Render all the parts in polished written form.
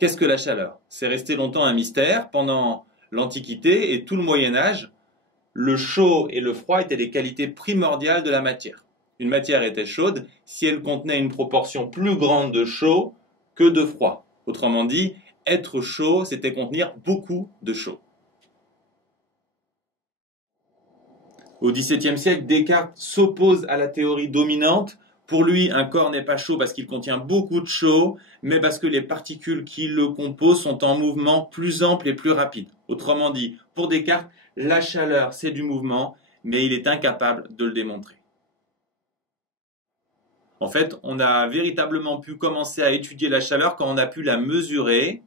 Qu'est-ce que la chaleur? C'est resté longtemps un mystère. Pendant l'Antiquité et tout le Moyen Âge, le chaud et le froid étaient des qualités primordiales de la matière. Une matière était chaude si elle contenait une proportion plus grande de chaud que de froid. Autrement dit, être chaud, c'était contenir beaucoup de chaud. Au XVIIe siècle, Descartes s'oppose à la théorie dominante. Pour lui, un corps n'est pas chaud parce qu'il contient beaucoup de chaud, mais parce que les particules qui le composent sont en mouvement plus ample et plus rapide. Autrement dit, pour Descartes, la chaleur, c'est du mouvement, mais il est incapable de le démontrer. En fait, on a véritablement pu commencer à étudier la chaleur quand on a pu la mesurer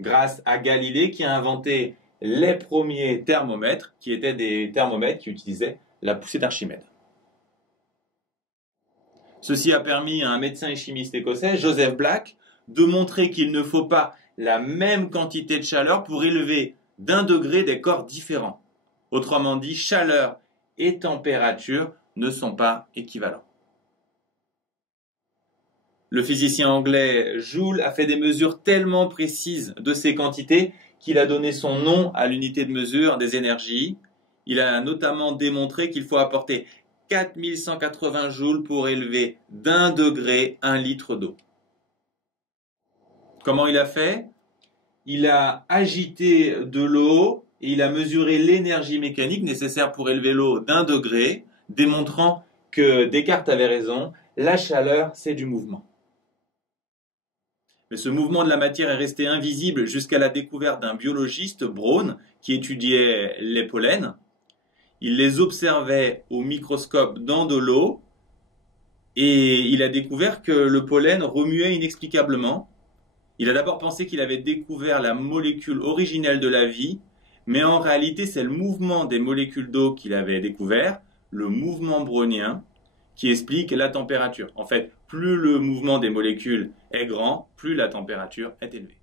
grâce à Galilée qui a inventé les premiers thermomètres, qui étaient des thermomètres qui utilisaient la poussée d'Archimède. Ceci a permis à un médecin et chimiste écossais, Joseph Black, de montrer qu'il ne faut pas la même quantité de chaleur pour élever d'1 degré des corps différents. Autrement dit, chaleur et température ne sont pas équivalents. Le physicien anglais Joule a fait des mesures tellement précises de ces quantités qu'il a donné son nom à l'unité de mesure des énergies. Il a notamment démontré qu'il faut apporter 4180 joules pour élever d'1 degré 1 litre d'eau. Comment il a fait? Il a agité de l'eau et il a mesuré l'énergie mécanique nécessaire pour élever l'eau d'1 degré, démontrant que Descartes avait raison, la chaleur c'est du mouvement. Mais ce mouvement de la matière est resté invisible jusqu'à la découverte d'un biologiste, Braun, qui étudiait les pollens. Il les observait au microscope dans de l'eau et il a découvert que le pollen remuait inexplicablement. Il a d'abord pensé qu'il avait découvert la molécule originelle de la vie, mais en réalité c'est le mouvement des molécules d'eau qu'il avait découvert, le mouvement brownien, qui explique la température. En fait, plus le mouvement des molécules est grand, plus la température est élevée.